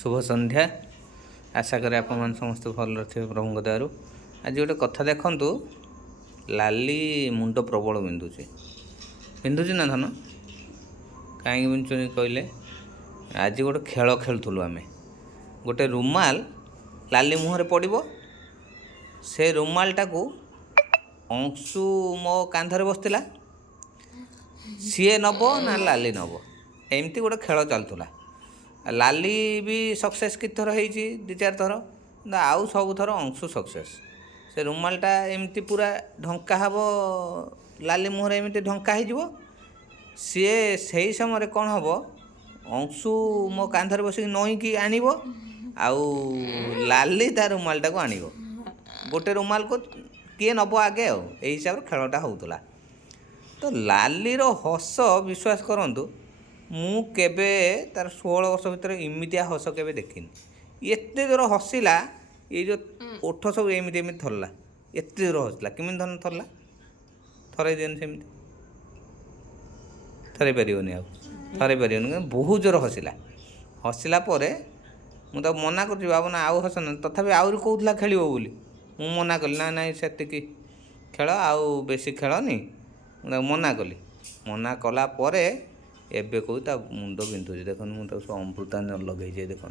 शुभ संध्या। आशा करें आप समस्त भल थे प्रभु दयारू। आज गोटे कथा देखु लाली मुंड प्रबल बिंधुचे बिंधुची ना धन कहीं बिंधुनी कहले आज गोटे खेल खेलुलु आम गोटे रुमाल लाली मुहर पड़ो से रुमालटा को अंशु मो कांधरे बसला सीए नब ना लाली नब एमती गोटे खेल चलुला। लाली भी सक्सेस किथर होती दी चार थर आउ सब थर अंशु सक्सेस। से रुमालटा एमती पूरा ढंका हब लाली मुहर एमती ढंका हो सीए से समय कौन हम अंशु मो कांधर बस नईकी आनब आउ लाली ता रुमालटा को आनब गोटे रुमाल को किए नब आगे आई हिसाब से खेलटा होता। तो लालीर हस विश्वास करंतु मु केबे तार 16 वर्ष भितर इमितिया हस केबे देखिनी। एते जोर हसिला ये जो ओठ सब एमती एमती थरला एते जोर हसिला केमी धन थरला थरे दिन सेमती थरे पारिबनी आ थरे पारिबनी बहुत जोर हसिला। हसिला परे मु तो मना कर बाबना आउ हसन तथापि आउरी कहूला खेलिबो बोली मु मना कली ना ना सेतिकी खेल आउ बेसी खेलनी मना कली। मना कला परे एबे कहू ता मुंड बिंधुची देखो मुझे सब अमृतांजन लगे देख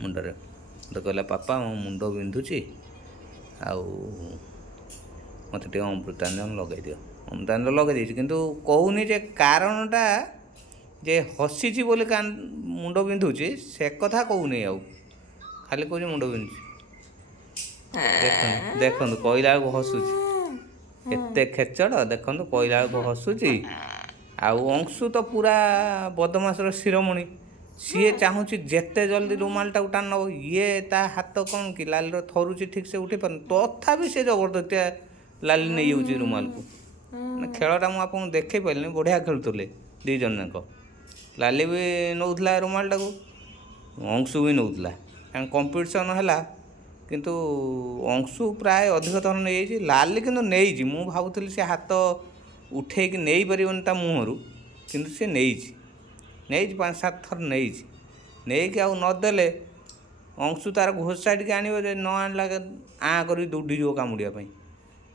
मुंडरे तो कहला पापा मो मुंड बिंधुची आउ मत अमृतांजन लगे दियो। अमृतांजन लगे दी किंतु कहूनी जे कारणटा जे हसीची बोली मुंड बिंधुची से कथा कहूनी आउ खाली कहूँ मुंड बिंधुची देखो कहला बेलू हसुची एते खेचड़ देखो कहला बेलू हसुची। आउ अंशु तो पूरा बदमाशर शिरोमणि सीए चाहूँगी जेते जल्दी रुमालटा टाण नब ये ता हाथ कौन कि लाली थरुची ठीक से उठी पार तथापि से जबरदस्तिया लाली नहीं जाऊँगी रुमाल को खेलटा मुझे देखे पारे बढ़िया खेलुले दी जन जाक लाली भी नौला रुमालटा को अंशु भी नौला कंपिटिशन है किंतु अंशु प्राय अधिक थर नहीं लाली किंतु नहीं मु भावुली से हाथ उठे कि नहीं पारन ता मुहरु किंतु से नहीं 5-7 थर नहीं कि आउ नदेले अंशु तार घोषाड़ी के आने न आणला आ कर दौड़ी जाव कामुड़ापी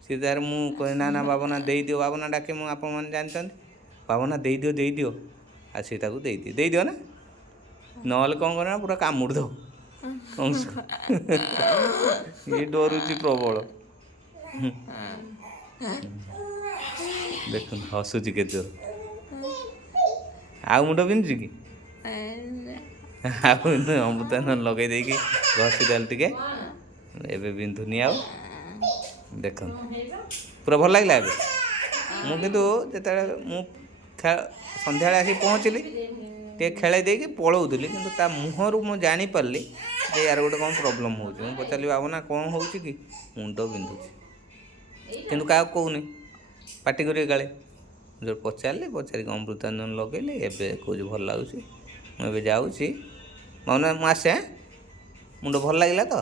सी तार मुझे ना ना बाबना दे दियो बाबना डाके मुझे आप जानते बाबना दे दियो आ सी दे दियो ना ना कौन करना पूरा कामुड़ दो अंशु ये डरुची प्रबल देख हसुची के जोर आ मुंड बिंधुची कि अमृतांजन लगे देकी घसी देल टिके एबे बिंधुनी आ देख पूरा भल लगे एबे मु किंतु जेते मु संध्या आसी पहुँचली टे खेले देकी पलाऊली किंतु ता मुहरु मु जानी पारली जे यार गोटे कौन प्रोब्लेम हो पचारि बाबना कौन हो मुंड बिंधुची किंतु क्या कहूनी पार्टी करें काले जो पचारे पचारिक अमृतांजन लगेले एवं कौच भल लगुच मुझे जाऊँगी मामना मुझे मुंड भल लगे तो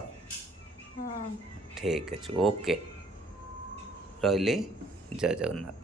ठीक अच्छे ओके रही जय जगन्नाथ।